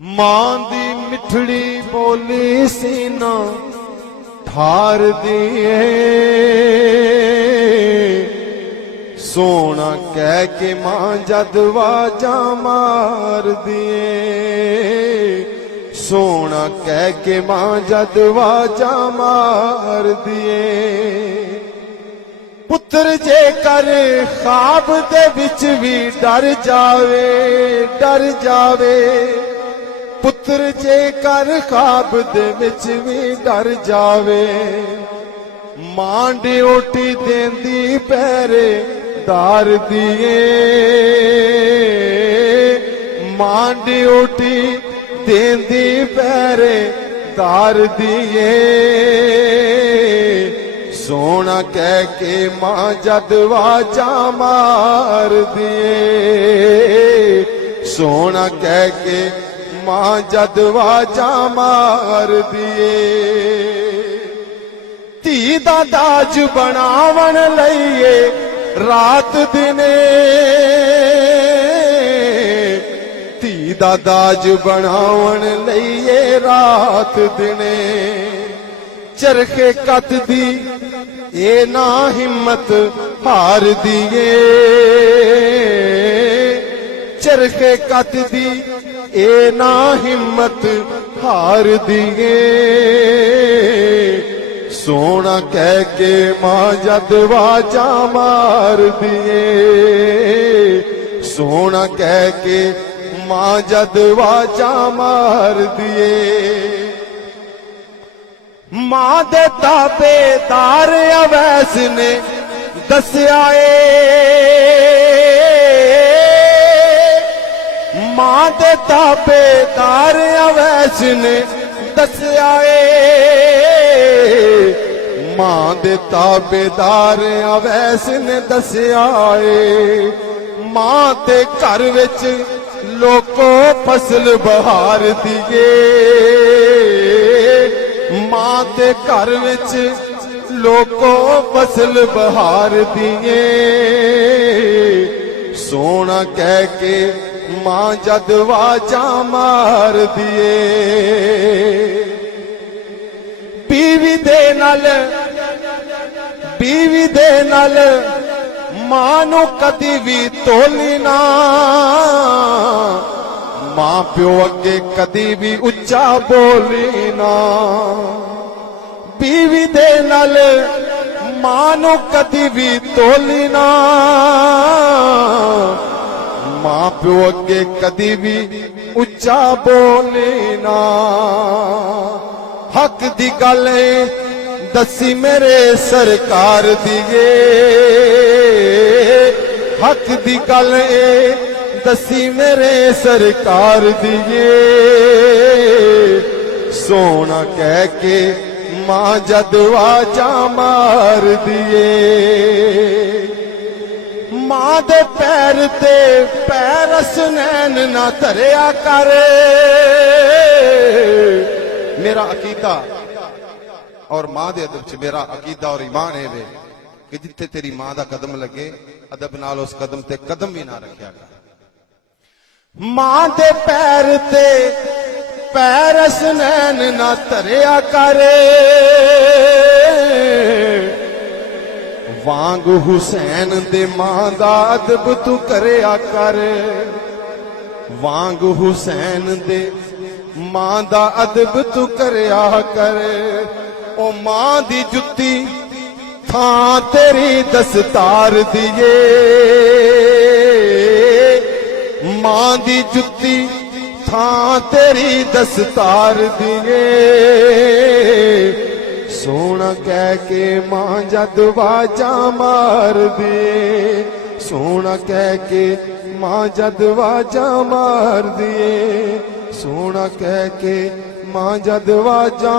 मां दी मिठड़ी बोली सीना ठार दिए सोना कह के मां जद वाजा मार दिए सोना कह के मां जद वाजा मार दिए पुत्र जे कर ख्वाब दे विच भी डर जावे पुत्र जे कर ख्वाब दे विच भी डर जावे मां ड्यूटी देंदी पैरे दार दिए मां ड्यूटी देंदी पैरे दार दिए सोना कह के मां जद वाजा मार दिए सोना कह के मां जद वाजा मार दिए धी दा दाज बनावन लईए रात दिने धी दा दाज बनावन लईए रात दिने चरखे कत दी ए ना हिम्मत हार दिए चरखे कत दी ए ना हिम्मत हार दिए सोना कह के मां जद वाजा मार दिए सोना कह के मां जद वाजा मार दिए मां दे ताबेदार अवैस ने दस्या मां दे ताबेदार अवैस ने दस्या मां दे ताबेदार अवैस ने दस्या मां दे घर विच लोको फसल बहार दिए मां दे घर विच लोको फसल बहार दिए सोना कह के मां जद वाजा मार दिए बीवी दे नाल मां नू कदी भी तोली ना मां प्यो अगे कदी भी उच्चा बोली ना बीवी दे नाल मां नू कदी भी तोली ना मां प्यो अगे कदी भी उच्चा बोले ना हक दी गल दसी मेरे सरकार दिए हक दी गल दसी मेरे सरकार दिए सोना कह के मां जद वाजा मार दिए मां दे पैर ते पैरस नैन ना धरिया कर मेरा अकीदा और मां दे अदब च मेरा अकीदा और ईमान है वे कि जिथे तेरी मां दा कदम लगे अदब नाल उस कदम ते कदम भी ना रखिया कर मां दे पैर ते पैरस नैन ना धरिया कर वांग हुसैन दे मां दा अदब तू करया कर वांग हुसैन दे मां दा अदब तू करया कर ओ मां दी जुत्ती थां तेरी दस्तार दिए मां दी जुत्ती थां तेरी दस्तार दिए सोना कह के मां जद वाजा मार दिए सोना कह के मां जद वाजा मार दिए सोना कह के मां जद वाजा